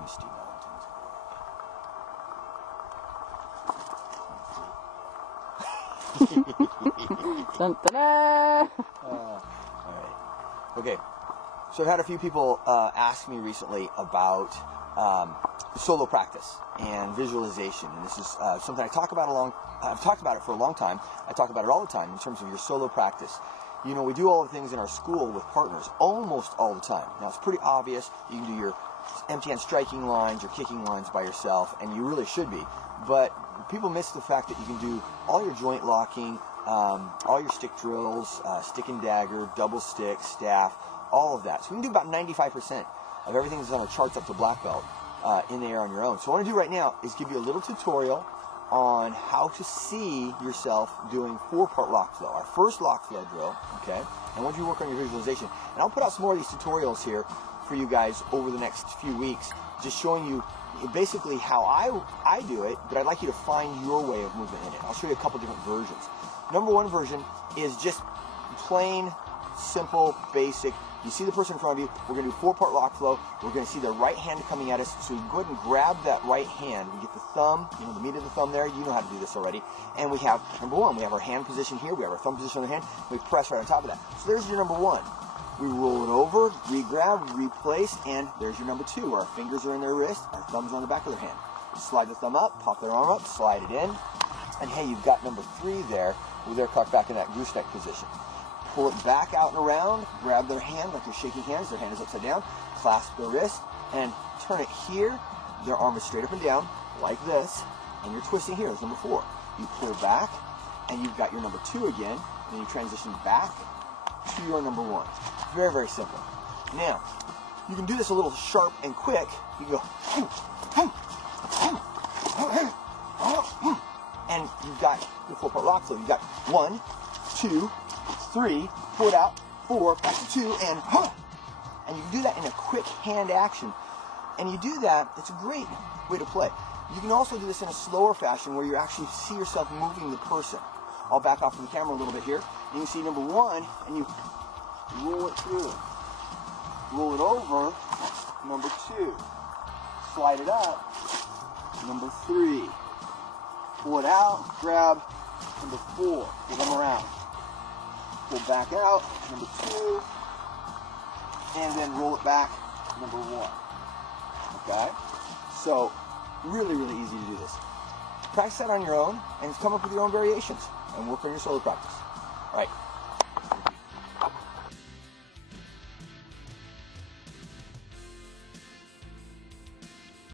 Misty Mountains. Dun, da, da. All right. Okay. So I've had a few people ask me recently about solo practice and visualization, and this is something I talk about I've talked about it for a long time. I talk about it all the time in terms of your solo practice. You know, we do all the things in our school with partners almost all the time. Now it's pretty obvious. You can do your empty hand striking lines, your kicking lines by yourself, and you really should be. But people miss the fact that you can do all your joint locking, all your stick drills, stick and dagger, double stick, staff, all of that. So we can do about 95% of everything that's on the charts up to black belt in the air on your own. So what I want to do right now is give you a little tutorial on how to see yourself doing 4-part lock flow. Our first lock flow drill, okay? And once you work on your visualization, and I'll put out some more of these tutorials here for you guys over the next few weeks, just showing you basically how I do it, but I'd like you to find your way of movement in it. I'll show you a couple different versions. Number one version is just plain, simple, basic. You see the person in front of you, we're going to do 4-part lock flow. We're going to see the right hand coming at us, so we go ahead and grab that right hand. We get the thumb, you know, the meat of the thumb there. You know how to do this already. And we have, number one, we have our hand position here. We have our thumb position on the hand. We press right on top of that. So there's your number one. We roll it over, re-grab, replace, and there's your number two. Our fingers are in their wrist, our thumbs are on the back of their hand. Slide the thumb up, pop their arm up, slide it in, and hey, you've got number three there with their cocked back in that gooseneck position. Pull it back out and around, grab their hand like you're shaking hands, their hand is upside down, clasp their wrist, and turn it here. Their arm is straight up and down, like this, and you're twisting here, that's number four. You pull back, and you've got your number two again, and you transition back to your number one. Very, very simple. Now, you can do this a little sharp and quick. You can go, and you've got your 4-part lock flow. You've got 1, 2, 3, foot out, 4, back to 2, and you can do that in a quick hand action. And you do that, it's a great way to play. You can also do this in a slower fashion where you actually see yourself moving the person. I'll back off from the camera a little bit here. And you can see number one, and you roll it through. Roll it over, number two. Slide it up, number three. Pull it out, grab, number four. Pull them around. Pull back out, number two. And then roll it back, number one. Okay? So, really, really easy to do this. Practice that on your own and come up with your own variations and work on your solo practice. All right.